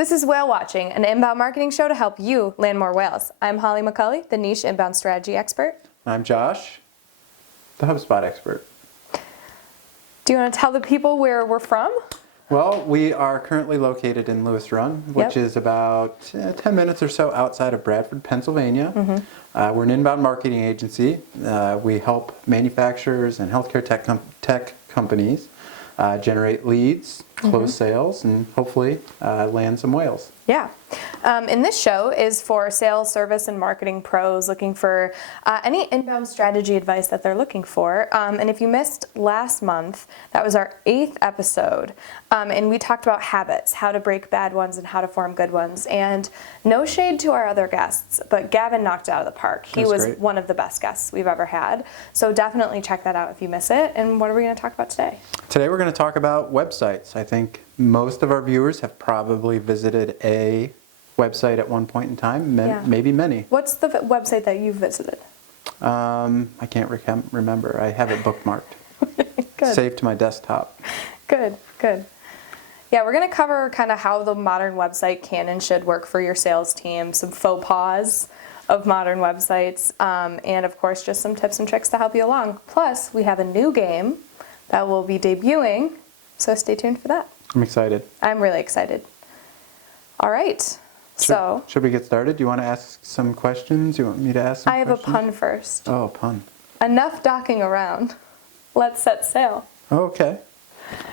This is Whale Watching, an inbound marketing show to help you land more whales. I'm Holly McCulley, the niche inbound strategy expert. I'm Josh, the HubSpot expert. Do you want to tell the people where we're from? Well, we are currently located in Lewis Run, which is about 10 minutes or so outside of Bradford, Pennsylvania. We're an inbound marketing agency. We help manufacturers and healthcare tech companies generate leads, close sales, and hopefully land some whales. Yeah. And this show is for sales, service, and marketing pros looking for any inbound strategy advice that they're looking for. And if you missed last month, that was our 8th episode. And we talked about habits, how to break bad ones and how to form good ones. And no shade to our other guests, but Gavin knocked it out of the park. He was great. One of the best guests we've ever had. So definitely check that out if you miss it. And what are we going to talk about today? Today we're going to talk about websites. I think most of our viewers have probably visited a website at one point in time, maybe many. What's the website that you've visited? I can't remember. I have it bookmarked. Good. Saved to my desktop. Good, good. Yeah, we're going to cover kind of how the modern website can and should work for your sales team, some faux pas of modern websites, and of course just some tips and tricks to help you along. Plus, we have a new game that will be debuting, so stay tuned for that. I'm excited. I'm really excited. All right. Should we get started? Do you want to ask some questions? You want me to ask some questions? I have a pun first. Oh, pun. Enough docking around. Let's set sail. Oh, okay.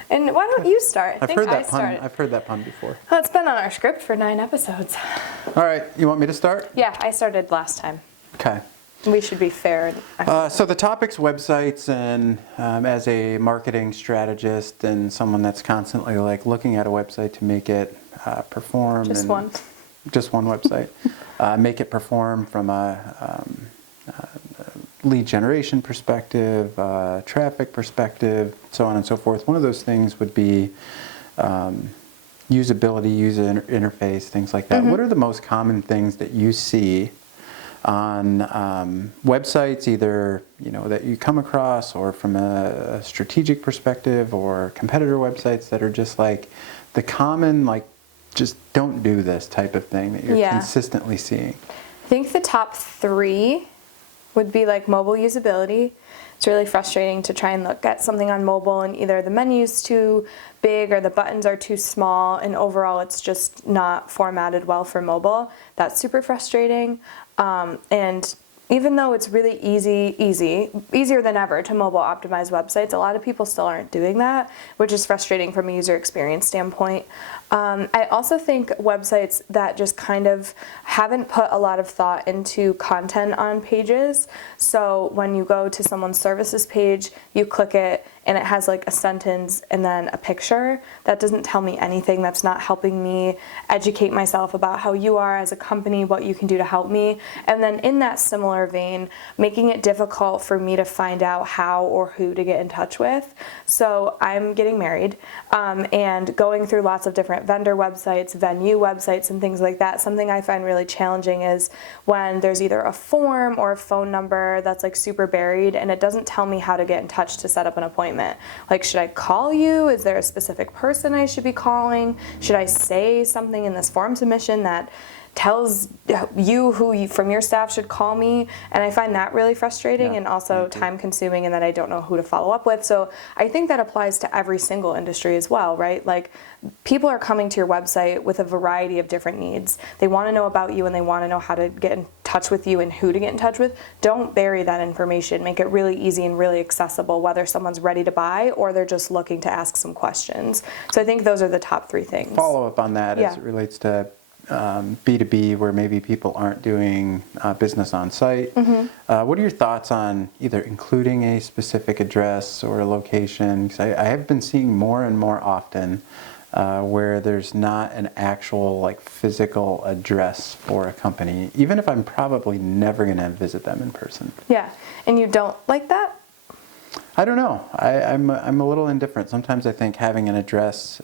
And why don't you start? I've heard that pun before. Well, it's been on our script for 9 episodes. All right. You want me to start? Yeah, I started last time. Okay. We should be fair. So the topic's websites, and as a marketing strategist and someone that's constantly like looking at a website to make it perform. Just one website. Make it perform from a lead generation perspective, traffic perspective, so on and so forth. One of those things would be usability, user interface, things like that. What are the most common things that you see on websites, either that you come across, or from a strategic perspective, or competitor websites that are just like the common, like, just don't do this type of thing that you're consistently seeing? I think the top 3 would be like mobile usability. It's really frustrating to try and look at something on mobile and either the menu's too big or the buttons are too small, and overall it's just not formatted well for mobile. That's super frustrating. And even though it's really easier than ever to mobile optimize websites, a lot of people still aren't doing that, which is frustrating from a user experience standpoint. I also think websites that just kind of haven't put a lot of thought into content on pages. So when you go to someone's services page, you click it and it has like a sentence and then a picture. That doesn't tell me anything. That's not helping me educate myself about how you are as a company, what you can do to help me. And then in that similar vein, making it difficult for me to find out how or who to get in touch with. So I'm getting married and going through lots of different vendor websites, venue websites, and things like that. Something I find really challenging is when there's either a form or a phone number that's like super buried and it doesn't tell me how to get in touch to set up an appointment. Like, should I call you? Is there a specific person I should be calling? Should I say something in this form submission that tells you who from your staff should call me? And I find that really frustrating and also time consuming, and that I don't know who to follow up with. So I think that applies to every single industry as well, right? Like, people are coming to your website with a variety of different needs. They want to know about you and they want to know how to get in touch with you and who to get in touch with. Don't bury that information. Make it really easy and really accessible, whether someone's ready to buy or they're just looking to ask some questions. So I think those are the top 3 things. Follow up on that as it relates to B2B, where maybe people aren't doing business on site. What are your thoughts on either including a specific address or a location? Because I have been seeing more and more often where there's not an actual like physical address for a company, even if I'm probably never going to visit them in person. Yeah, and you don't like that? I don't know. I'm a little indifferent. Sometimes I think having an address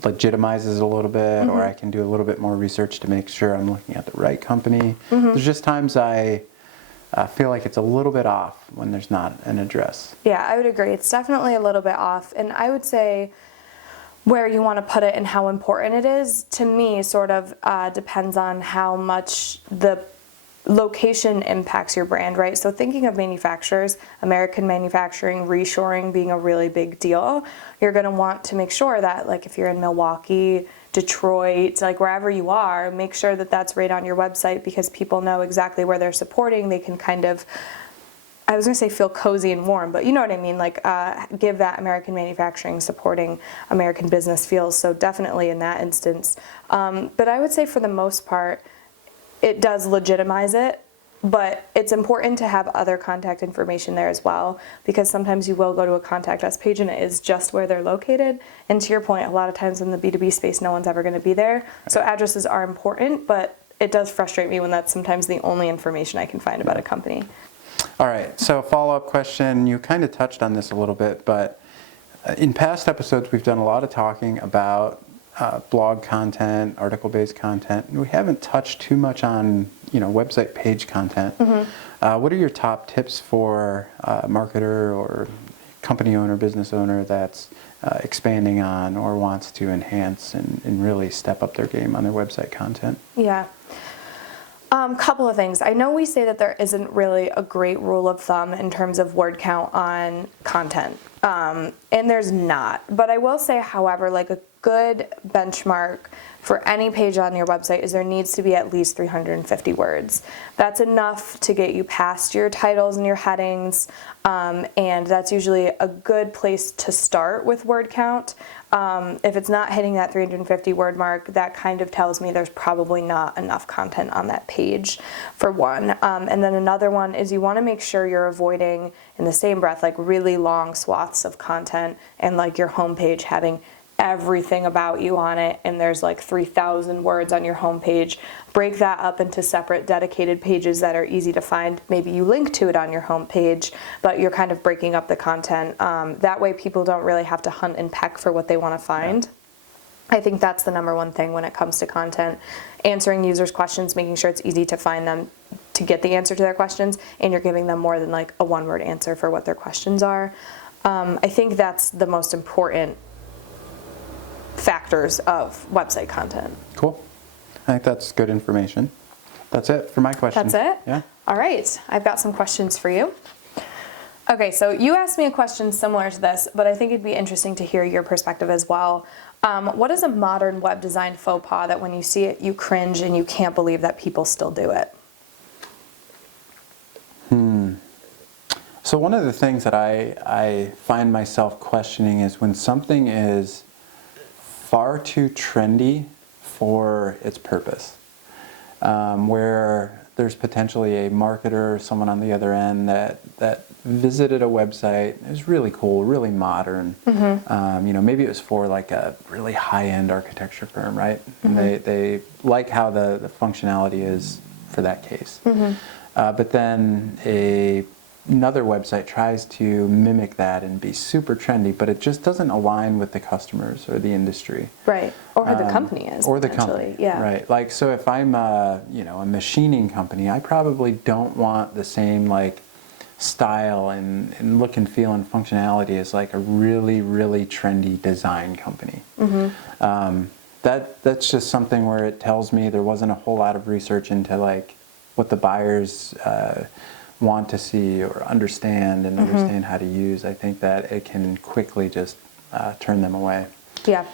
legitimizes a little bit, or I can do a little bit more research to make sure I'm looking at the right company. There's just times I feel like it's a little bit off when there's not an address. Yeah, I would agree. It's definitely a little bit off. And I would say where you want to put it and how important it is, to me, sort of depends on how much the location impacts your brand, right? So thinking of manufacturers, American manufacturing, reshoring being a really big deal, you're going to want to make sure that, like, if you're in Milwaukee, Detroit, like wherever you are, make sure that that's right on your website, because people know exactly where they're supporting. They can kind of, I was going to say feel cozy and warm, but you know what I mean, like give that American manufacturing, supporting American business feels. So definitely in that instance. But I would say for the most part, it does legitimize it, but it's important to have other contact information there as well, because sometimes you will go to a contact us page and it is just where they're located. And to your point, a lot of times in the B2B space, no one's ever going to be there. So addresses are important, but it does frustrate me when that's sometimes the only information I can find about a company. All right, so follow-up question. You kind of touched on this a little bit, but in past episodes, we've done a lot of talking about blog content, article-based content, and we haven't touched too much on, website page content. Mm-hmm. What are your top tips for a marketer or company owner, business owner that's expanding on or wants to enhance and really step up their game on their website content? Yeah. Couple of things. I know we say that there isn't really a great rule of thumb in terms of word count on content, and there's not. But I will say, however, like a good benchmark for any page on your website is there needs to be at least 350 words. That's enough to get you past your titles and your headings, and that's usually a good place to start with word count. If it's not hitting that 350 word mark, that kind of tells me there's probably not enough content on that page, for one. And then another one is you want to make sure you're avoiding, in the same breath, like really long swaths of content and like your homepage having everything about you on it, and there's like 3,000 words on your homepage. Break that up into separate dedicated pages that are easy to find. Maybe you link to it on your homepage, but you're kind of breaking up the content. That way people don't really have to hunt and peck for what they want to find. I think that's the number one thing when it comes to content. Answering users' questions, making sure it's easy to find them, to get the answer to their questions, and you're giving them more than like a one-word answer for what their questions are. I think that's the most important factors of website content. Cool. I think that's good information. That's it for my question. That's it? Yeah. All right. I've got some questions for you. Okay, so you asked me a question similar to this, but I think it'd be interesting to hear your perspective as well. What is a modern web design faux pas that when you see it, you cringe and you can't believe that people still do it? So one of the things that I find myself questioning is when something is far too trendy for its purpose, where there's potentially a marketer or someone on the other end that visited a website. It was really cool, really modern. Mm-hmm. Maybe it was for like a really high-end architecture firm, right? Mm-hmm. And they like how the functionality is for that case. Mm-hmm. But then another website tries to mimic that and be super trendy, but it just doesn't align with the customers or the industry. Right, or who the company is. Or the company, yeah. Right. Like, so if I'm a machining company, I probably don't want the same like style and look and feel and functionality as like a really, really trendy design company. Mm-hmm. That's just something where it tells me there wasn't a whole lot of research into like what the buyers want to see or understand and understand how to use. I think that it can quickly just turn them away. Yeah.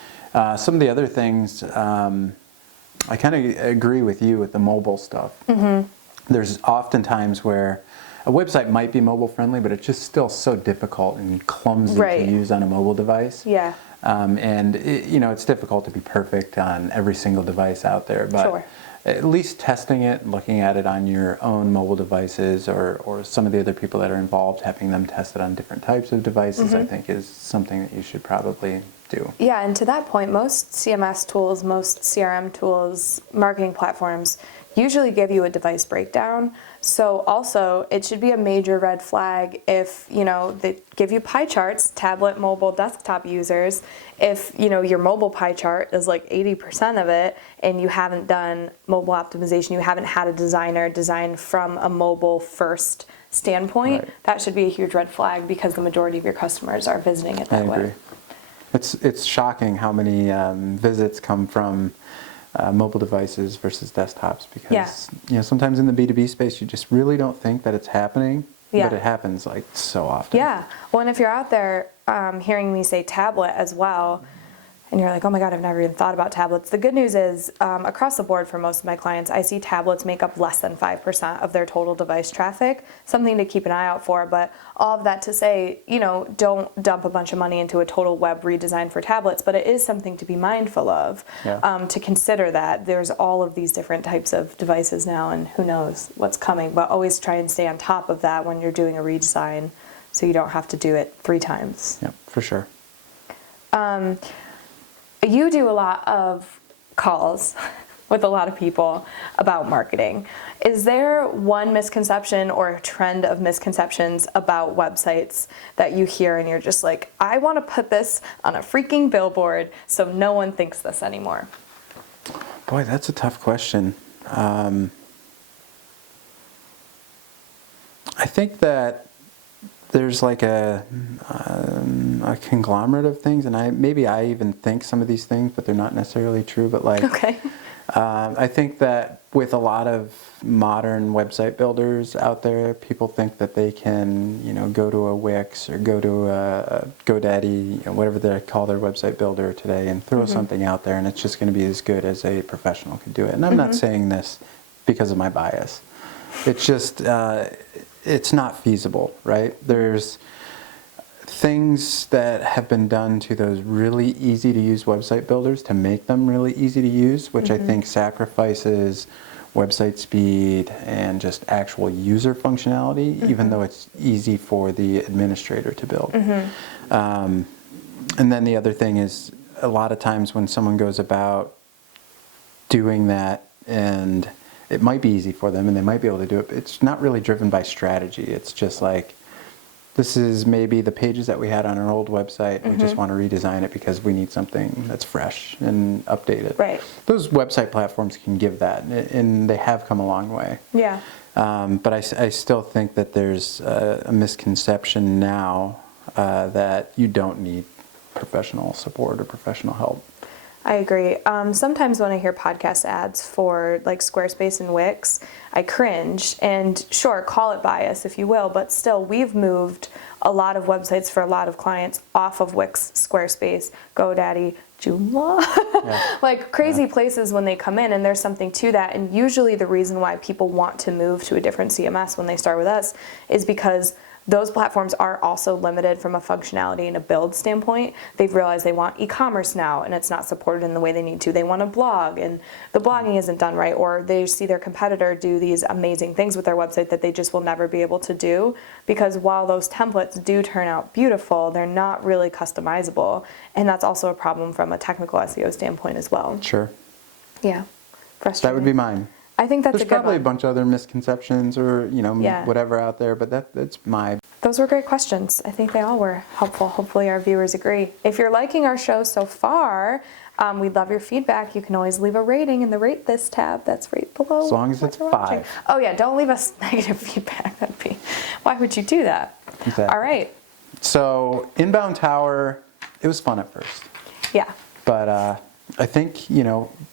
Some of the other things, I kind of agree with you with the mobile stuff. Mm-hmm. There's often times where a website might be mobile friendly, but it's just still so difficult and clumsy to use on a mobile device. Yeah. And it's difficult to be perfect on every single device out there, but at least testing it, looking at it on your own mobile devices or some of the other people that are involved, having them test it on different types of devices, I think is something that you should probably do. Yeah, and to that point, most CMS tools, most CRM tools, marketing platforms usually give you a device breakdown. So also, it should be a major red flag if, they give you pie charts, tablet, mobile, desktop users. If, your mobile pie chart is like 80% of it and you haven't done mobile optimization, you haven't had a designer design from a mobile first standpoint, that should be a huge red flag because the majority of your customers are visiting it that way. It's shocking how many visits come from mobile devices versus desktops because sometimes in the B2B space you just really don't think that it's happening, but it happens like so often. Yeah. Well, and if you're out there hearing me say tablet as well, and you're like, oh my God, I've never even thought about tablets. The good news is across the board for most of my clients, I see tablets make up less than 5% of their total device traffic, something to keep an eye out for. But all of that to say, don't dump a bunch of money into a total web redesign for tablets, but it is something to be mindful of, to consider that there's all of these different types of devices now, and who knows what's coming, but always try and stay on top of that when you're doing a redesign so you don't have to do it 3 times. Yeah, for sure. You do a lot of calls with a lot of people about marketing. Is there one misconception or a trend of misconceptions about websites that you hear and you're just like, I want to put this on a freaking billboard so no one thinks this anymore? Boy, that's a tough question. I think that there's like a conglomerate of things, and maybe I even think some of these things, but they're not necessarily true. But like, I think that with a lot of modern website builders out there, people think that they can, go to a Wix or go to a GoDaddy, whatever they call their website builder today, and throw something out there, and it's just going to be as good as a professional could do it. And I'm not saying this because of my bias. It's just it's not feasible, right? There's things that have been done to those really easy to use website builders to make them really easy to use, which I think sacrifices website speed and just actual user functionality, even though it's easy for the administrator to build. And then the other thing is, a lot of times when someone goes about doing that, and it might be easy for them and they might be able to do it, but it's not really driven by strategy. It's just like, this is maybe the pages that we had on our old website, and we just want to redesign it because we need something that's fresh and updated. Right. Those website platforms can give that, and they have come a long way. Yeah. But I still think that there's a misconception now that you don't need professional support or professional help. I agree. Sometimes when I hear podcast ads for like Squarespace and Wix, I cringe. And sure, call it bias if you will, but still, we've moved a lot of websites for a lot of clients off of Wix, Squarespace, GoDaddy, Joomla, like crazy places when they come in, and there's something to that. And usually the reason why people want to move to a different CMS when they start with us is because those platforms are also limited from a functionality and a build standpoint. They've realized they want e-commerce now, and it's not supported in the way they need to. They want a blog, and the blogging isn't done right, or they see their competitor do these amazing things with their website that they just will never be able to do, because while those templates do turn out beautiful, they're not really customizable, and that's also a problem from a technical SEO standpoint as well. Sure. Yeah. Frustrating. That would be mine. I think that's There's a good probably one. a bunch of other misconceptions or, whatever out there, but that's my... Those were great questions. I think they all were helpful. Hopefully our viewers agree. If you're liking our show so far, we'd love your feedback. You can always leave a rating in the Rate This tab. That's right below. As long as it's 5. Oh yeah, don't leave us negative feedback. Why would you do that? Exactly. All right. So Inbound Tower, it was fun at first. Yeah. But I think,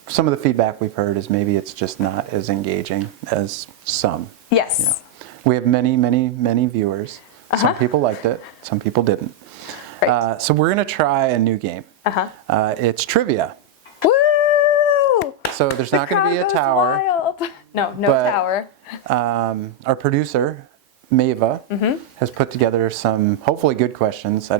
some of the feedback we've heard is maybe it's just not as engaging as some. Yes. We have many, many, many viewers. Some people liked it, some people didn't. Right. So we're going to try a new game. It's trivia. Woo! So there's not going to be a crowd goes tower. wild. No but, tower. Our producer, Mava, has put together some hopefully good questions.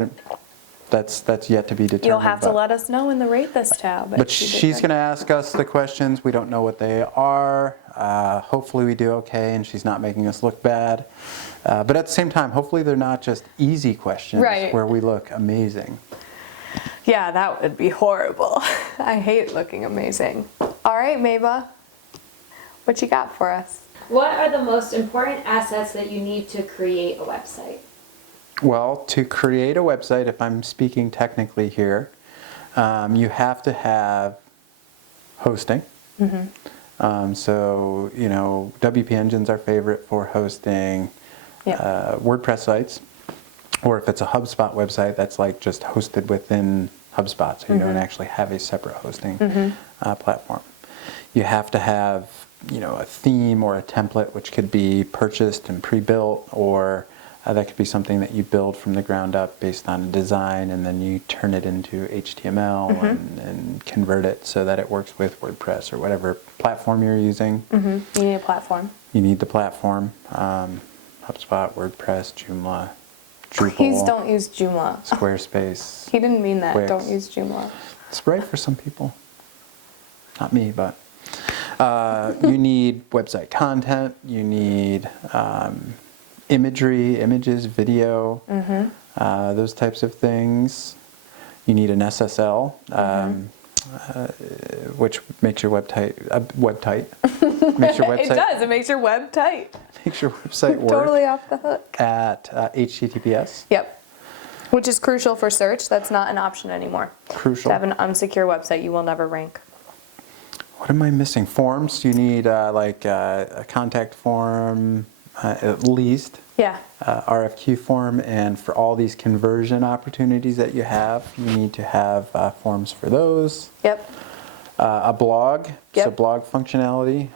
That's yet to be determined. You'll have to let us know in the Rate This tab. But she's going to ask us the questions. We don't know what they are. Hopefully we do okay and she's not making us look bad. But at the same time, hopefully they're not just easy questions where we look amazing. Yeah, that would be horrible. I hate looking amazing. All right, Mava, what you got for us? What are the most important assets that you need to create a website? Well, to create a website, if I'm speaking technically here, you have to have hosting. So, WP Engine's our favorite for hosting WordPress sites. Or if it's a HubSpot website, that's like just hosted within HubSpot, so you don't actually have a separate hosting platform. You have to have, a theme or a template, which could be purchased and pre-built, or that could be something that you build from the ground up based on a design, and then you turn it into HTML and convert it so that it works with WordPress or whatever platform you're using. You need a platform. You need the platform. HubSpot, WordPress, Joomla, Drupal. Please don't use Joomla. Squarespace. He didn't mean that. Wix. Don't use Joomla. It's right for some people. Not me, but you need website content. You need imagery, images, video, those types of things. You need an SSL, which makes your website makes your website It does. It makes your web tight. makes your website work Totally off the hook. at HTTPS. Yep. Which is crucial for search. That's not an option anymore. Crucial. To have an unsecure website, you will never rank. What am I missing? Forms. You need a contact form, at least. Yeah. RFQ form, and for all these conversion opportunities that you have, you need to have forms for those. Yep. A blog, so Yep. blog functionality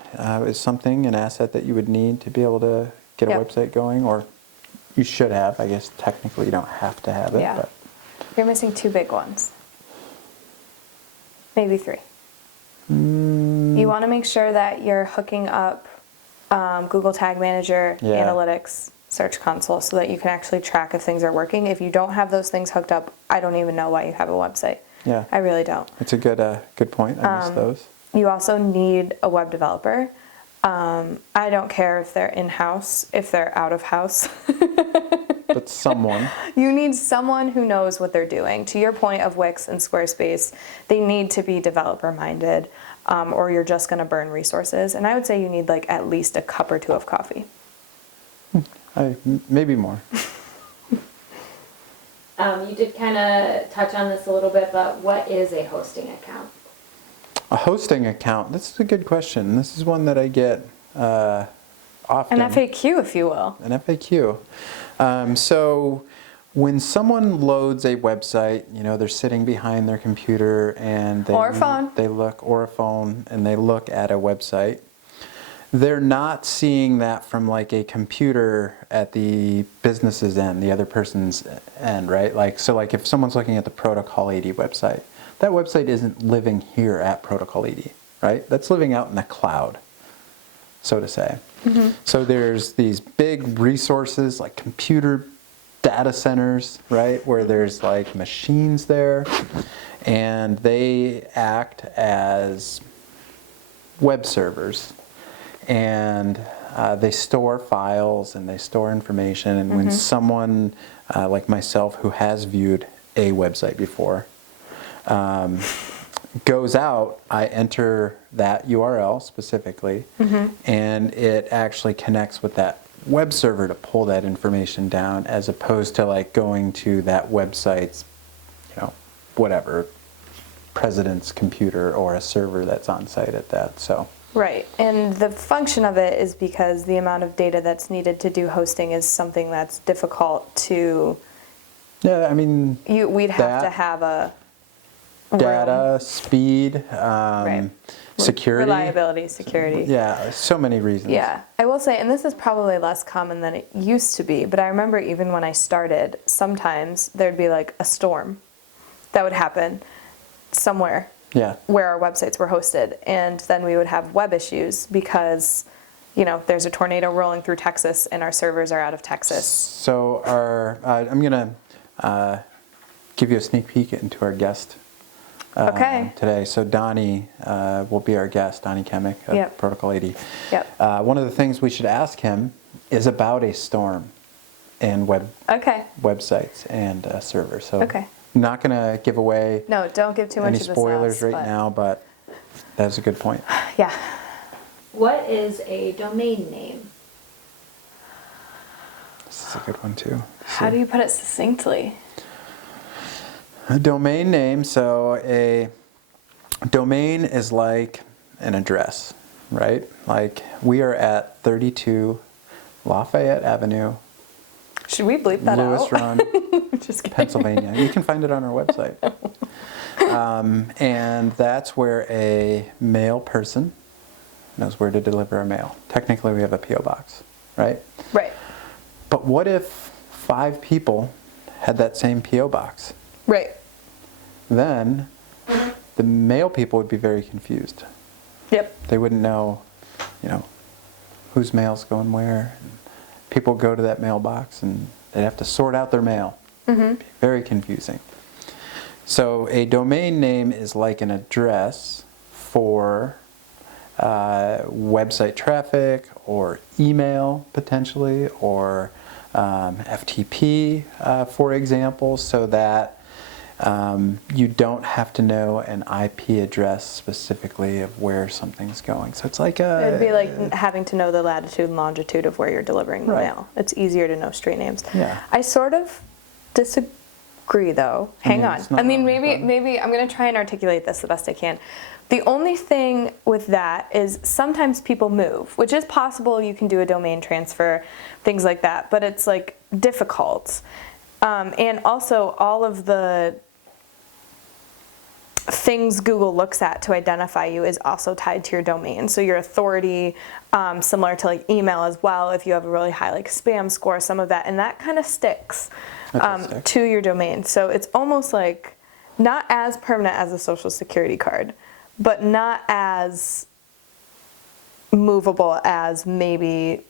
is something, an asset that you would need to be able to get a Yep. website going, or you should have. I guess technically you don't have to have it. Yeah. But You're missing two big ones. Maybe three. You want to make sure that you're hooking up Google Tag Manager, Yeah. Analytics, Search Console, so that you can actually track if things are working. If you don't have those things hooked up, I don't even know why you have a website. yeah, I really don't. it's a good point. I missed those. You also need a web developer. I don't care if they're in-house, if they're out of house. But someone. You need someone who knows what they're doing. To your point of Wix and Squarespace, they need to be developer-minded, or you're just going to burn resources. And I would say you need like at least a cup or two of coffee. Maybe more. You did kind of touch on this a little bit, but what is a hosting account? A hosting account. This is a good question. This is one that I get often. An FAQ, if you will. An FAQ. So when someone loads a website, they're sitting behind their computer and Or a phone. or a phone, and they look at a website. They're not seeing that from like a computer at the business's end, the other person's end, right? Like if someone's looking at the Protocol 80 website, that website isn't living here at Protocol 80, right? That's living out in the cloud, so to say. So there's these big resources like computer data centers, right, where there's like machines there, and they act as web servers, and they store files and they store information. And when someone like myself, who has viewed a website before, goes out, I enter that URL specifically, and it actually connects with that web server to pull that information down, as opposed to like going to that website's, whatever, president's computer or a server that's on site at that. So. Right. And the function of it is because the amount of data that's needed to do hosting is something that's difficult to... Yeah, I mean... We'd have to have a data, speed, Right. security. Reliability, security. Yeah, so many reasons. Yeah. I will say, and this is probably less common than it used to be, but I remember even when I started, sometimes there'd be like a storm that would happen somewhere. Yeah. Where our websites were hosted, and then we would have web issues because, there's a tornado rolling through Texas and our servers are out of Texas. So I'm gonna give you a sneak peek into our guest Okay. today. So Donnie will be our guest, Donnie Kemick of Yep. Protocol 80. Yep. One of the things we should ask him is about a storm in Okay. websites and servers. So Okay. I'm not gonna give away No, don't give too much any of the spoilers sauce, right but- now, but that's a good point. Yeah. What is a domain name? This is a good one too. How do you put it succinctly? A domain name, so a domain is like an address, right? Like we are at 32 Lafayette Avenue, Should we bleep that Lewis out? Run, Just kidding. Pennsylvania. You can find it on our website. And that's where a mail person knows where to deliver a mail. Technically, we have a P.O. box, right? Right. But what if 5 people had that same P.O. box? Right. Then the mail people would be very confused. Yep. They wouldn't know, whose mail's going where. People go to that mailbox and they'd have to sort out their mail. It'd be very confusing. So a domain name is like an address for website traffic or email potentially, or FTP, for example, so that you don't have to know an IP address specifically of where something's going. So it's like It'd be like having to know the latitude and longitude of where you're delivering the Right. mail. It's easier to know street names. Yeah. I sort of disagree though. Hang mean, on. it's not I mean, wrong, maybe I'm going to try and articulate this the best I can. The only thing with that is sometimes people move, which is possible. You can do a domain transfer, things like that, but it's like difficult. And also all of the things Google looks at to identify you is also tied to your domain. So your authority, similar to like email as well, if you have a really high like spam score, some of that, and that kind of sticks to your domain. So it's almost like not as permanent as a social security card, but not as movable as maybe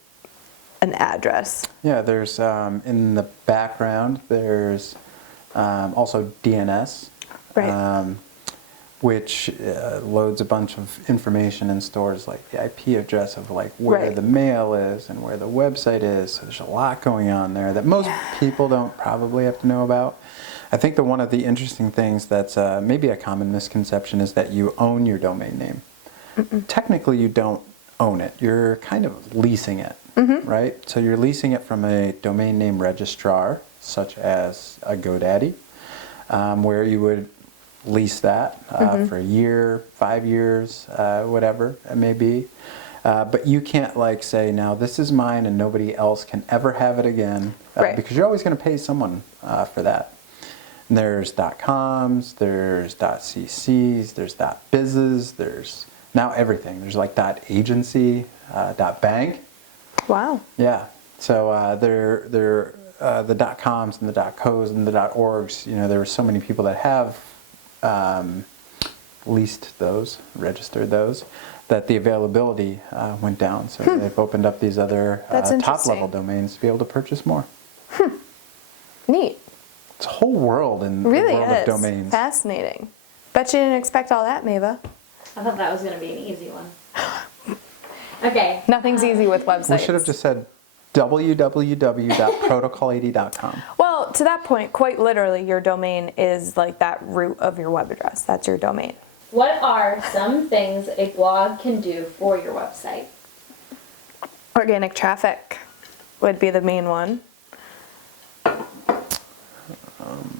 an address. Yeah, there's in the background, there's also DNS. Right. Which loads a bunch of information and stores like the IP address of like where Right. the mail is and where the website is. So there's a lot going on there that most people don't probably have to know about. I think that one of the interesting things that's maybe a common misconception is that you own your domain name. Technically, you don't own it. You're kind of leasing it, right? So you're leasing it from a domain name registrar, such as a GoDaddy, where you would lease that for a year, 5 years, whatever it may be. But you can't like say, now this is mine and nobody else can ever have it again, Right. because you're always going to pay someone for that. And there's .coms, there's .cc's, there's .biz's, there's now everything. There's like .agency, .bank. Wow. Yeah. So the .coms and the .cos and the .orgs, there were so many people that have leased those, registered those, that the availability went down. So they've opened up these other That's top-level interesting. domains to be able to purchase more. Neat. It's a whole world in Really the world is. of domains. Fascinating. Bet you didn't expect all that, Mava. I thought that was going to be an easy one. Okay. Nothing's easy with websites. We should have just said www.protocol80.com. Well, to that point, quite literally, your domain is like that root of your web address. That's your domain. What are some things a blog can do for your website? Organic traffic would be the main one.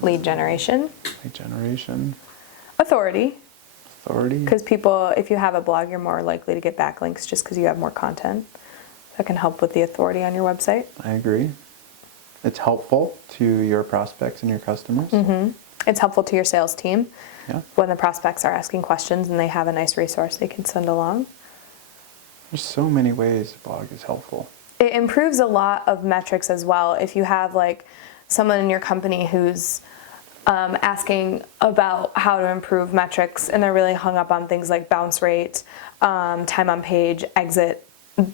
Lead generation. Lead generation, Authority. authority. Because people, if you have a blog, you're more likely to get backlinks just because you have more content. That can help with the authority on your website. I agree. It's helpful to your prospects and your customers. It's helpful to your sales team Yeah. when the prospects are asking questions and they have a nice resource they can send along. There's so many ways a blog is helpful. It improves a lot of metrics as well. If you have like someone in your company who's asking about how to improve metrics and they're really hung up on things like bounce rate, time on page, exit,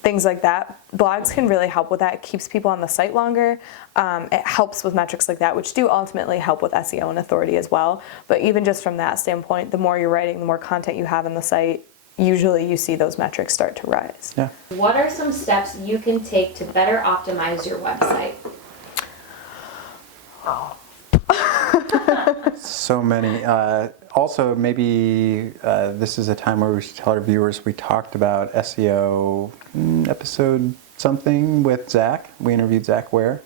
things like that, blogs can really help with that. It keeps people on the site longer. It helps with metrics like that, which do ultimately help with SEO and authority as well. But even just from that standpoint, the more you're writing, the more content you have on the site, usually you see those metrics start to rise. Yeah. What are some steps you can take to better optimize your website? So many. Also, maybe this is a time where we should tell our viewers we talked about SEO episode something with Zach. We interviewed Zach Ware.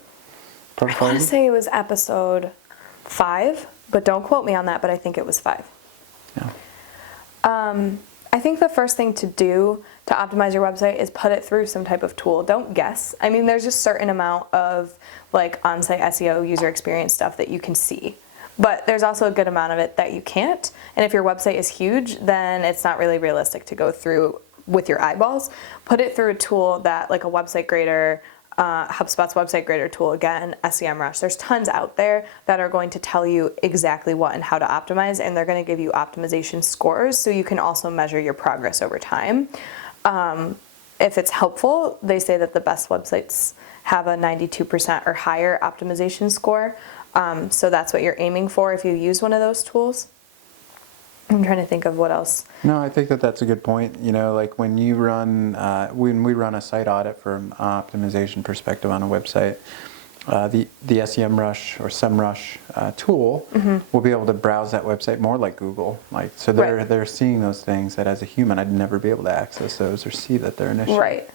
I want to say it was episode 5, but don't quote me on that, but I think it was 5. Yeah. I think the first thing to do to optimize your website is put it through some type of tool. Don't guess. I mean, there's a certain amount of like on-site SEO user experience stuff that you can see. But there's also a good amount of it that you can't. And if your website is huge, then it's not really realistic to go through with your eyeballs. Put it through a tool that, like a website grader, HubSpot's website grader tool, again, SEMrush. There's tons out there that are going to tell you exactly what and how to optimize, and they're going to give you optimization scores so you can also measure your progress over time. If it's helpful, they say that the best websites have a 92% or higher optimization score. So that's what you're aiming for if you use one of those tools. I'm trying to think of what else. No, I think that that's a good point. You know, like when you run, when we run a site audit from optimization perspective on a website, the SEMrush or SEMrush tool will be able to browse that website more like Google. Like, so they're seeing those things that as a human I'd never be able to access those or see that they're an issue. Right.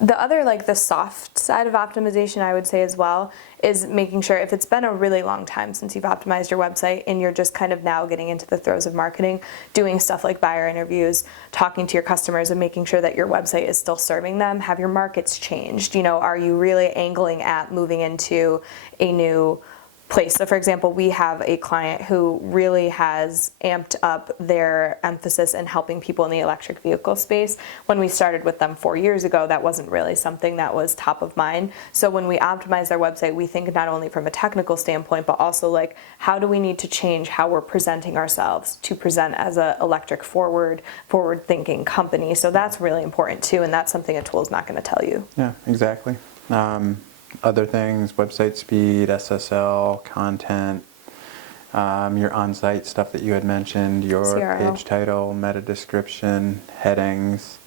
The other, like the soft side of optimization, I would say as well, is making sure if it's been a really long time since you've optimized your website and you're just kind of now getting into the throes of marketing, doing stuff like buyer interviews, talking to your customers and making sure that your website is still serving them. Have your markets changed? You know, are you really angling at moving into a new place? So for example, we have a client who really has amped up their emphasis in helping people in the electric vehicle space. When we started with them 4 years ago, that wasn't really something that was top of mind. So when we optimize their website, we think not only from a technical standpoint, but also like, how do we need to change how we're presenting ourselves to present as a electric forward thinking company? So that's really important too, and that's something a tool is not going to tell you. Yeah, exactly. Other things, website speed, SSL, content, your on-site stuff that you had mentioned, your CRO. page title, meta description, headings,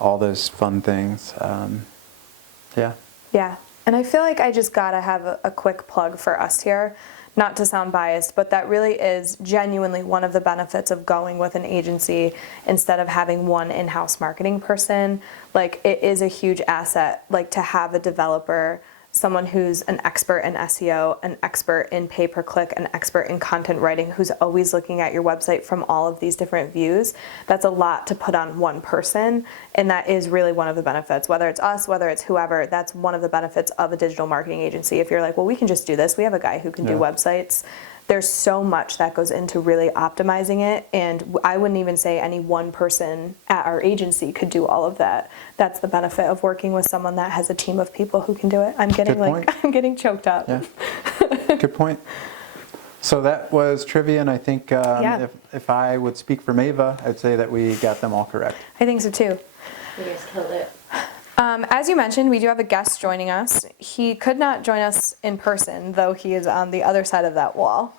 all those fun things. Yeah. Yeah, and I feel like I just gotta have a quick plug for us here, not to sound biased, but that really is genuinely one of the benefits of going with an agency instead of having one in-house marketing person. Like, it is a huge asset, like to have a developer, someone who's an expert in SEO, an expert in pay-per-click, an expert in content writing, who's always looking at your website from all of these different views. That's a lot to put on one person, and that is really one of the benefits. Whether it's us, whether it's whoever, that's one of the benefits of a digital marketing agency. If you're like, well, we can just do this, we have a guy who can do websites. There's so much that goes into really optimizing it, and I wouldn't even say any one person at our agency could do all of that. That's the benefit of working with someone that has a team of people who can do it. I'm getting choked up. Yeah. Good point. So that was trivia, and I think if I would speak for Mava, I'd say that we got them all correct. I think so too. You guys killed it. As you mentioned, we do have a guest joining us. He could not join us in person, though he is on the other side of that wall.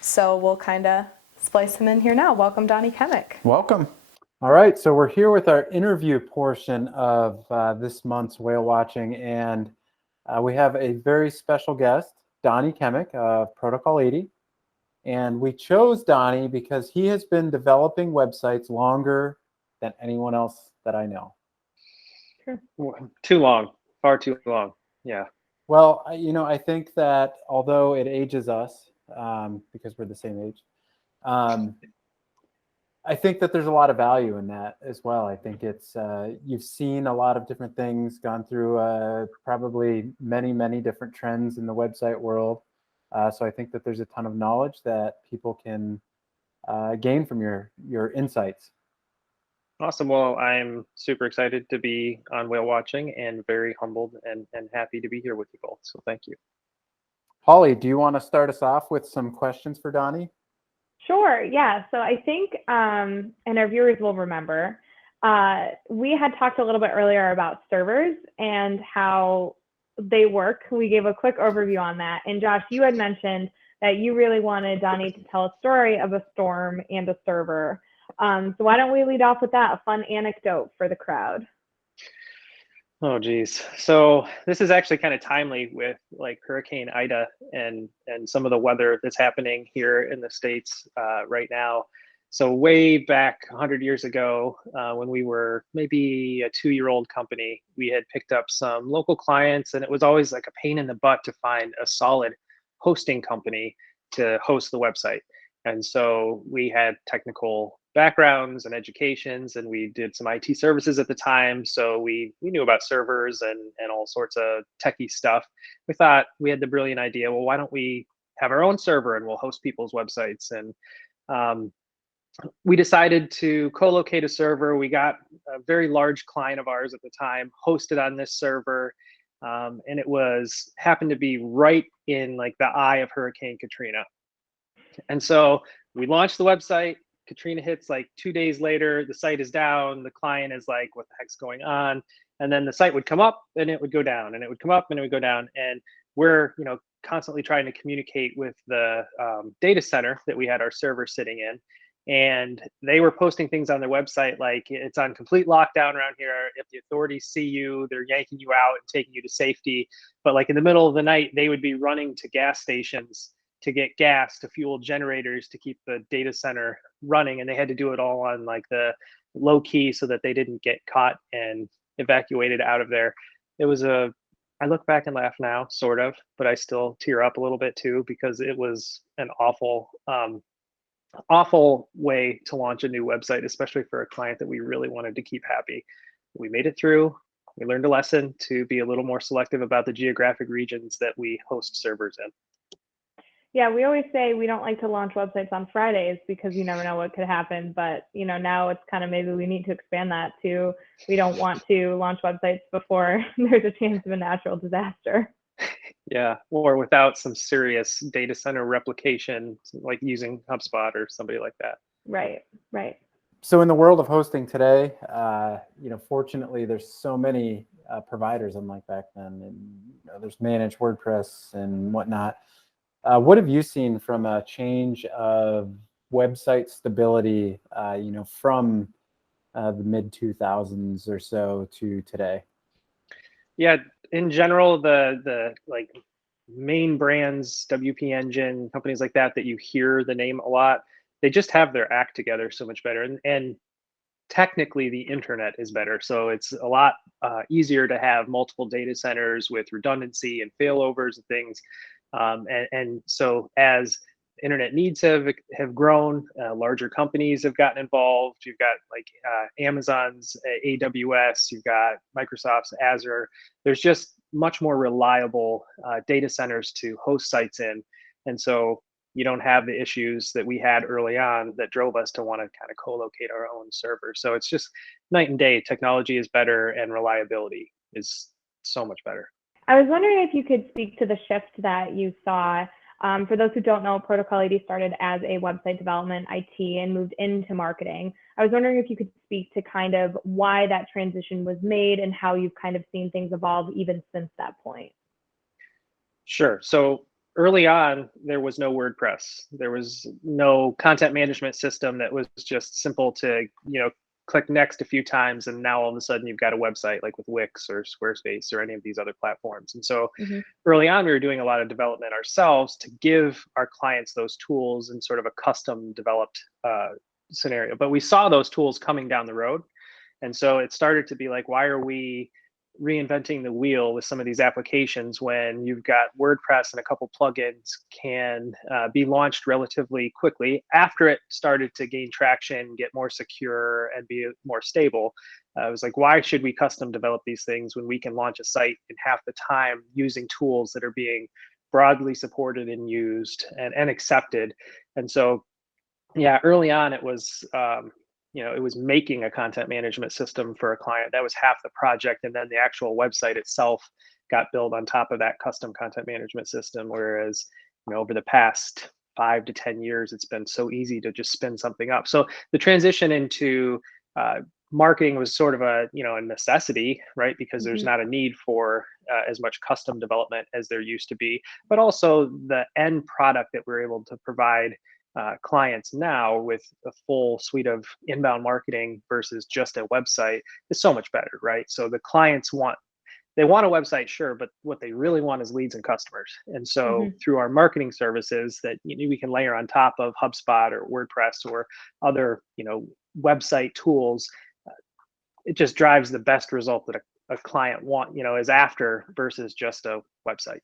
So we'll kind of splice him in here now. Welcome, Donnie Kemick. Welcome. All right, so we're here with our interview portion of this month's Whale Watching, and we have a very special guest, Donnie Kemick of Protocol 80. And we chose Donnie because he has been developing websites longer than anyone else that I know. Too long, far too long. Yeah. Well, I think that although it ages us, because we're the same age, I think that there's a lot of value in that as well. I think it's, you've seen a lot of different things, gone through probably many, many different trends in the website world. So I think that there's a ton of knowledge that people can gain from your insights. Awesome. Well, I'm super excited to be on Whale Watching and very humbled and happy to be here with you both. So thank you. Holly, do you want to start us off with some questions for Donnie? Sure, yeah. So I think, and our viewers will remember, we had talked a little bit earlier about servers and how they work. We gave a quick overview on that. And Josh, you had mentioned that you really wanted Donnie to tell a story of a storm and a server. So why don't we lead off with that, a fun anecdote for the crowd. Oh, geez. So this is actually kind of timely with like Hurricane Ida and some of the weather that's happening here in the States right now. So way back 100 years ago, when we were maybe a 2-year-old company, we had picked up some local clients, and it was always like a pain in the butt to find a solid hosting company to host the website. And so we had technical backgrounds and educations, and we did some IT services at the time. So we knew about servers and all sorts of techie stuff. We thought we had the brilliant idea, well, why don't we have our own server and we'll host people's websites. And we decided to co-locate a server. We got a very large client of ours at the time hosted on this server. And it happened to be right in like the eye of Hurricane Katrina. And so we launched the website. Katrina hits like 2 days later, the site is down. The client is like, what the heck's going on? And then the site would come up and it would go down, and it would come up and it would go down. And we're, constantly trying to communicate with the data center that we had our server sitting in. And they were posting things on their website like, it's on complete lockdown around here. If the authorities see you, they're yanking you out and taking you to safety. But like in the middle of the night, they would be running to gas stations to get gas to fuel generators to keep the data center running. And they had to do it all on like the low key so that they didn't get caught and evacuated out of there. I look back and laugh now, sort of, but I still tear up a little bit too, because it was an awful way to launch a new website, especially for a client that we really wanted to keep happy. We made it through. We learned a lesson to be a little more selective about the geographic regions that we host servers in. Yeah, we always say we don't like to launch websites on Fridays because you never know what could happen. But, now it's kind of maybe we need to expand that to, we don't want to launch websites before there's a chance of a natural disaster. Yeah, or without some serious data center replication, like using HubSpot or somebody like that. Right. So in the world of hosting today, fortunately, there's so many providers, unlike back then. And there's managed WordPress and whatnot. What have you seen from a change of website stability, from the mid 2000s or so to today? Yeah, in general, the like main brands, WP Engine, companies like that you hear the name a lot, they just have their act together so much better. And technically, the internet is better, so it's a lot easier to have multiple data centers with redundancy and failovers and things. And so as internet needs have grown, larger companies have gotten involved. You've got like Amazon's AWS, you've got Microsoft's Azure. There's just much more reliable data centers to host sites in. And so you don't have the issues that we had early on that drove us to want to kind of co-locate our own server. So it's just night and day. Technology is better and reliability is so much better. I was wondering if you could speak to the shift that you saw. For those who don't know, Protocol ID started as a website development IT and moved into marketing. I was wondering if you could speak to kind of why that transition was made and how you've kind of seen things evolve even since that point. Sure. So early on, there was no WordPress. There was no content management system that was just simple to, click next a few times, and now all of a sudden you've got a website like with Wix or Squarespace or any of these other platforms. And so early on, we were doing a lot of development ourselves to give our clients those tools in sort of a custom developed scenario. But we saw those tools coming down the road. And so it started to be like, why are we reinventing the wheel with some of these applications when you've got WordPress and a couple plugins can be launched relatively quickly after it started to gain traction, get more secure, and be more stable. I was like, why should we custom develop these things when we can launch a site in half the time using tools that are being broadly supported and used and accepted? And so, yeah, early on it was it was making a content management system for a client. That was half the project. And then the actual website itself got built on top of that custom content management system. Whereas, over the past 5 to 10 years, it's been so easy to just spin something up. So the transition into marketing was sort of a necessity, right? Because there's not a need for as much custom development as there used to be, but also the end product that we're able to provide clients now with a full suite of inbound marketing versus just a website is so much better, right? So the clients want a website, sure, but what they really want is leads and customers. And so through our marketing services that we can layer on top of HubSpot or WordPress or other website tools, it just drives the best result that a client is after versus just a website.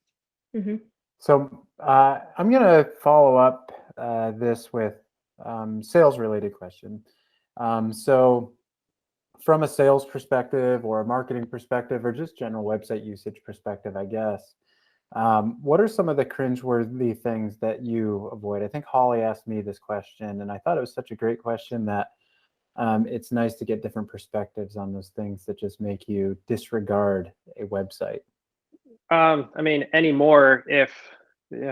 So I'm going to follow up this with sales related question. So from a sales perspective or a marketing perspective or just general website usage perspective, I guess, What are some of the cringeworthy things that you avoid? I think Holly asked me this question, and I thought it was such a great question that it's nice to get different perspectives on those things that just make you disregard a website. I mean, anymore, if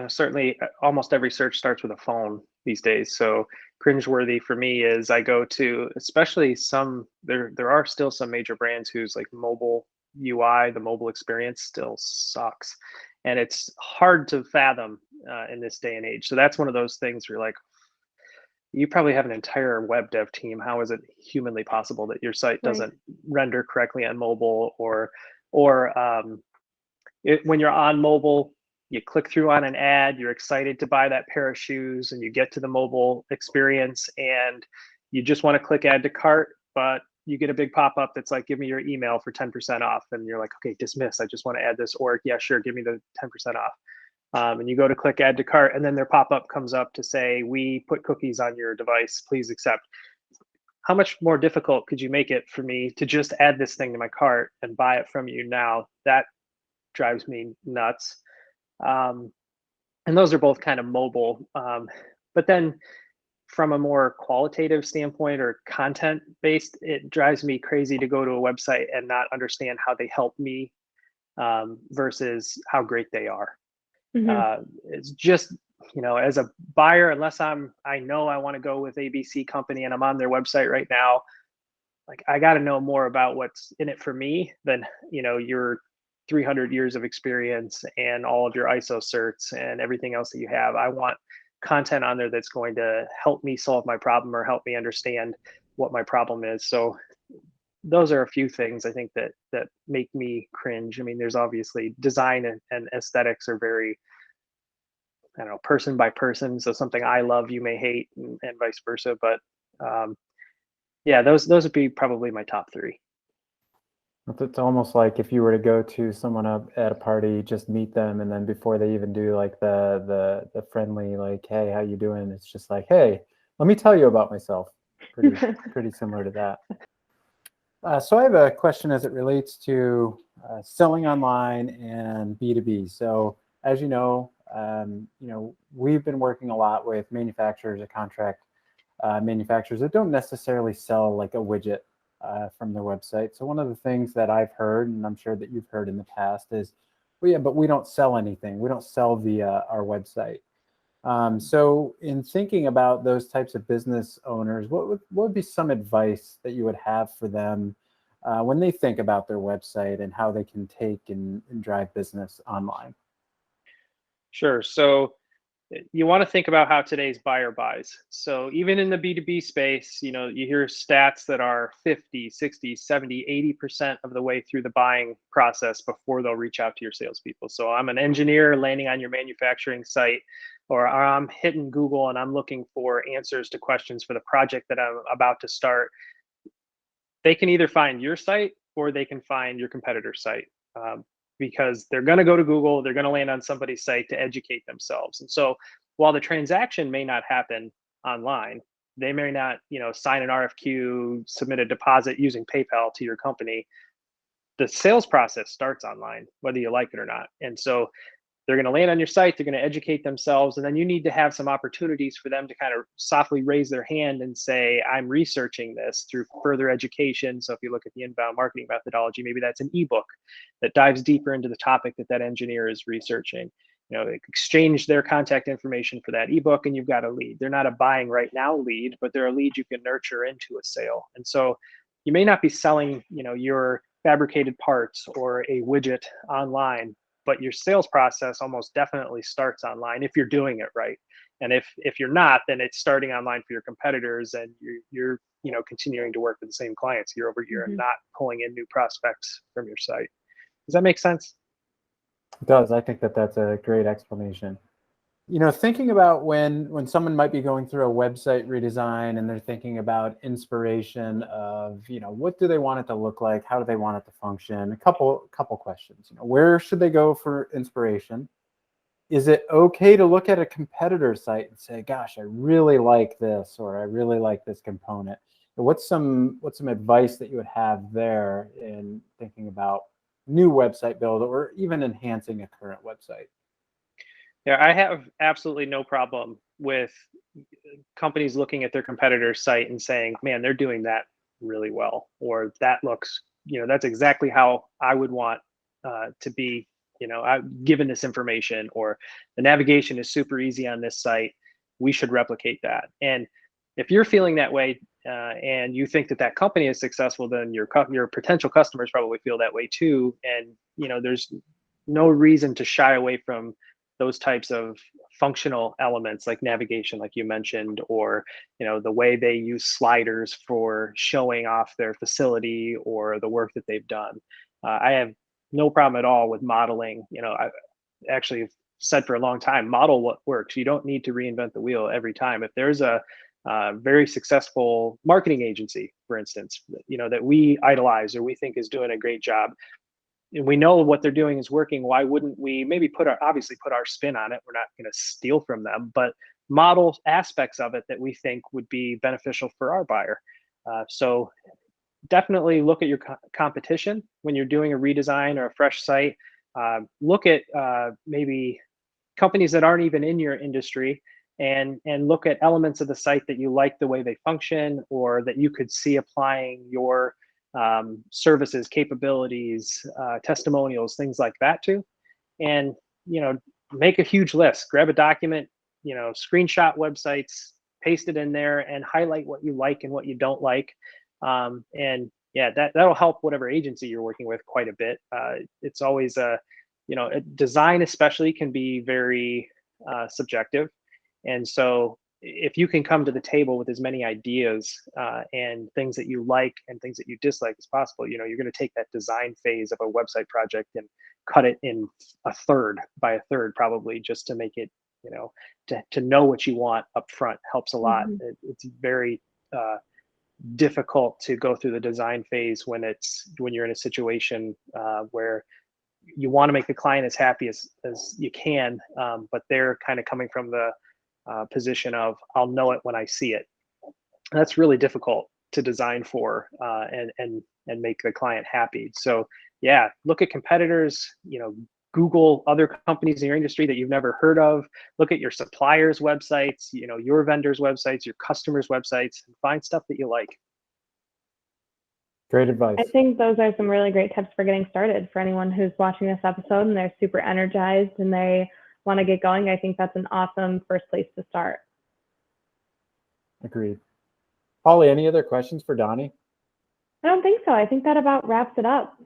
certainly almost every search starts with a phone these days. So cringeworthy for me is I go to, especially there are still some major brands whose like mobile UI, the mobile experience still sucks, and it's hard to fathom in this day and age. So that's one of those things where you're like, you probably have an entire web dev team. How is it humanly possible that your site Right. doesn't render correctly on mobile, or when you're on mobile, you click through on an ad, you're excited to buy that pair of shoes, and you get to the mobile experience and you just want to click add to cart, but you get a big pop-up that's like, give me your email for 10% off. And you're like, okay, dismiss. I just want to add this. Or yeah, sure, give me the 10% off. And you go to click add to cart, and then their pop-up comes up to say, we put cookies on your device, please accept. How much more difficult could you make it for me to just add this thing to my cart and buy it from you now? That drives me nuts. And those are both kind of mobile. But then from a more qualitative standpoint or content based, it drives me crazy to go to a website and not understand how they help me versus how great they are. It's just, as a buyer, unless I know I want to go with ABC company and I'm on their website right now, like I got to know more about what's in it for me than, your 300 years of experience and all of your ISO certs and everything else that you have. I want content on there that's going to help me solve my problem or help me understand what my problem is. So those are a few things I think that make me cringe. I mean, there's obviously design and aesthetics are very, I don't know, person by person. So something I love, you may hate, and vice versa. But yeah, those would be probably my top three. It's almost like if you were to go to someone up at a party, just meet them, and then before they even do like the friendly like, hey, how you doing? It's just like, hey, let me tell you about myself. Pretty similar to that. So I have a question as it relates to selling online and B2B. So as you know, we've been working a lot with manufacturers or contract manufacturers that don't necessarily sell like a widget from their website. So one of the things that I've heard, and I'm sure that you've heard in the past, is, well, yeah, but we don't sell anything. We don't sell via our website. So in thinking about those types of business owners, what would be some advice that you would have for them when they think about their website and how they can take and drive business online? Sure. So you want to think about how today's buyer buys. So even in the B2B space, you hear stats that are 50, 60, 70, 80% of the way through the buying process before they'll reach out to your salespeople. So I'm an engineer landing on your manufacturing site, or I'm hitting Google and I'm looking for answers to questions for the project that I'm about to start. They can either find your site or they can find your competitor's site. Because they're going to go to Google, they're going to land on somebody's site to educate themselves. And so while the transaction may not happen online, they may not, sign an RFQ, submit a deposit using PayPal to your company. The sales process starts online, whether you like it or not. And so they're going to land on your site, they're going to educate themselves, and then you need to have some opportunities for them to kind of softly raise their hand and say, I'm researching this through further education. So if you look at the inbound marketing methodology, maybe that's an ebook that dives deeper into the topic that engineer is researching. Exchange their contact information for that ebook, and you've got a lead. They're not a buying right now lead, but they're a lead you can nurture into a sale. And so you may not be selling, your fabricated parts or a widget online, but your sales process almost definitely starts online if you're doing it right. And if you're not, then it's starting online for your competitors, and you're continuing to work with the same clients year over year and not pulling in new prospects from your site. Does that make sense? It does. I think that's a great explanation. Thinking about when someone might be going through a website redesign and they're thinking about inspiration of, what do they want it to look like? How do they want it to function? A couple questions. Where should they go for inspiration? Is it okay to look at a competitor site and say, gosh, I really like this, or I really like this component? What's some advice that you would have there in thinking about new website build or even enhancing a current website? Yeah, I have absolutely no problem with companies looking at their competitor's site and saying, man, they're doing that really well, or that looks, that's exactly how I would want to be, given this information, or the navigation is super easy on this site. We should replicate that. And if you're feeling that way and you think that that company is successful, then your potential customers probably feel that way too. And, there's no reason to shy away from those types of functional elements like navigation, like you mentioned, or the way they use sliders for showing off their facility or the work that they've done. I have no problem at all with modeling. I actually said for a long time, model what works. You don't need to reinvent the wheel every time. If there's a very successful marketing agency, for instance, that we idolize or we think is doing a great job, and we know what they're doing is working, why wouldn't we maybe put our spin on it? We're not going to steal from them, but model aspects of it that we think would be beneficial for our buyer. So definitely look at your competition when you're doing a redesign or a fresh site. Look at maybe companies that aren't even in your industry, and look at elements of the site that you like the way they function, or that you could see applying your services, capabilities, testimonials, things like that too. And, make a huge list, grab a document, screenshot websites, paste it in there and highlight what you like and what you don't like. And yeah, that'll help whatever agency you're working with quite a bit. It's always design especially can be very subjective. And so if you can come to the table with as many ideas and things that you like and things that you dislike as possible, you're going to take that design phase of a website project and cut it in a third by a third, probably, just to make it, to know what you want up front helps a lot. Mhm. It's very difficult to go through the design phase when you're in a situation where you want to make the client as happy as you can, but they're kind of coming from the position of, I'll know it when I see it. That's really difficult to design for and make the client happy. So yeah, look at competitors, Google other companies in your industry that you've never heard of. Look at your suppliers' websites, your vendors' websites, your customers' websites, and find stuff that you like. Great advice. I think those are some really great tips for getting started for anyone who's watching this episode and they're super energized and they want to get going. I think that's an awesome first place to start. Agreed. Holly, any other questions for Donnie? I don't think so. I think that about wraps it up.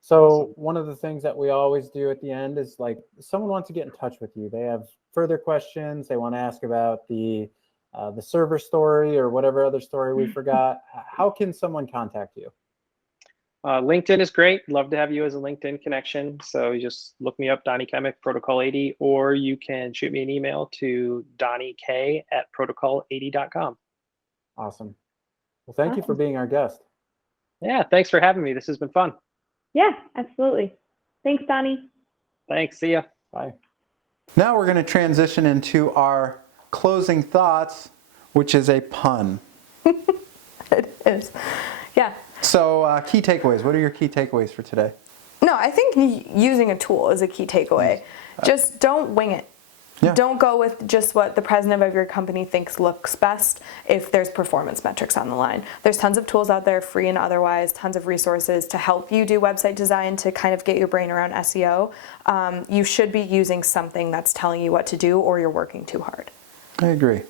So one of the things that we always do at the end is, like, someone wants to get in touch with you. They have further questions. They want to ask about the server story or whatever other story we forgot. How can someone contact you? LinkedIn is great. Love to have you as a LinkedIn connection. So you just look me up, Donnie Kemick, Protocol 80, or you can shoot me an email to donniek@protocol80.com. Awesome. Well, thank you for being our guest. Yeah, thanks for having me. This has been fun. Yeah, absolutely. Thanks, Donnie. Thanks. See ya. Bye. Now we're going to transition into our closing thoughts, which is a pun. It is. Yeah. So key takeaways. What are your key takeaways for today? No, I think using a tool is a key takeaway. Just don't wing it. Yeah. Don't go with just what the president of your company thinks looks best if there's performance metrics on the line. There's tons of tools out there, free and otherwise, tons of resources to help you do website design, to kind of get your brain around SEO. You should be using something that's telling you what to do, or you're working too hard. I agree.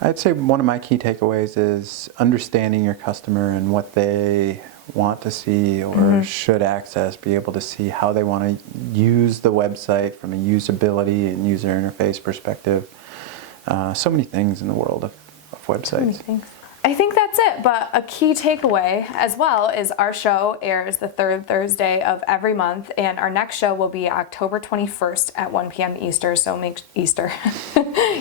I'd say one of my key takeaways is understanding your customer and what they want to see or should access, be able to see how they want to use the website from a usability and user interface perspective. So many things in the world of websites. So many things. I think that's it, but a key takeaway as well is our show airs the third Thursday of every month, and our next show will be October 21st at 1 p.m. Eastern, so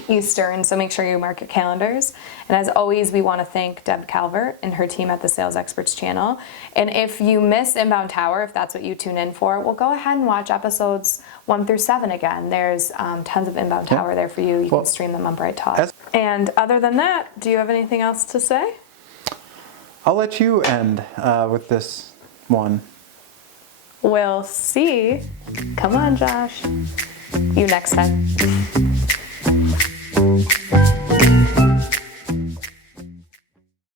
Eastern, so make sure you mark your calendars. And as always, we want to thank Deb Calvert and her team at the Sales Experts channel. And if you miss Inbound Tower, if that's what you tune in for, well, go ahead and watch episodes 1 through 7 again. There's tons of Inbound Tower there for you. You can stream them on Bright Talk. And other than that, do you have anything else to say? I'll let you end with this one. We'll see. Come on, Josh. You next time.